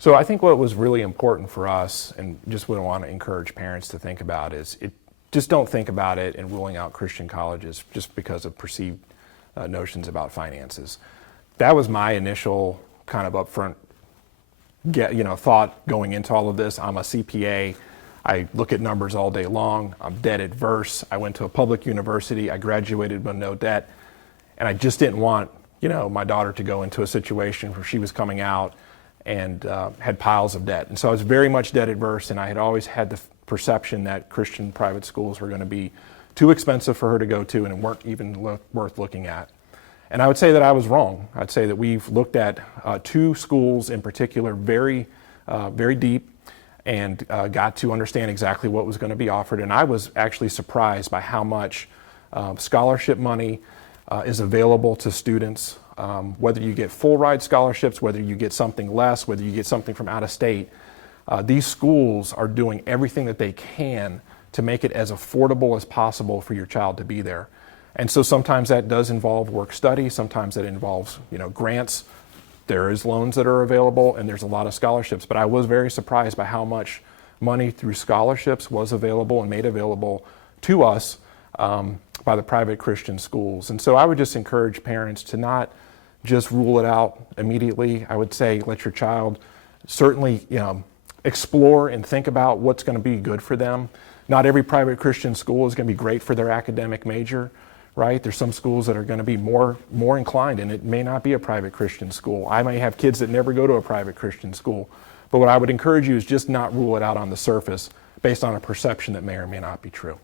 So I think what was really important for us, and just what I want to encourage parents to think about, is just don't think about it in ruling out Christian colleges just because of perceived notions about finances. That was my initial kind of upfront thought going into all of this. I'm a CPA. I look at numbers all day long. I'm debt adverse. I went to a public university. I graduated with no debt. And I just didn't want, my daughter to go into a situation where she was coming out and had piles of debt. And so I was very much debt adverse, and I had always had the perception that Christian private schools were going to be too expensive for her to go to and weren't even worth looking at. And I would say that I was wrong. I'd say that we've looked at 2 schools in particular very deep and got to understand exactly what was going to be offered. And I was actually surprised by how much scholarship money is available to students, whether you get full ride scholarships, whether you get something less, whether you get something from out of state. These schools are doing everything that they can to make it as affordable as possible for your child to be there. And so sometimes that does involve work study, sometimes that involves grants. There is loans that are available, and there's a lot of scholarships. But I was very surprised by how much money through scholarships was available and made available to us by the private Christian schools. And so I would just encourage parents to not just rule it out immediately. I would say let your child certainly explore and think about what's going to be good for them. Not every private Christian school is going to be great for their academic major, right? There's some schools that are going to be more inclined, and it may not be a private Christian school. I may have kids that never go to a private Christian school. But what I would encourage you is just not rule it out on the surface based on a perception that may or may not be true.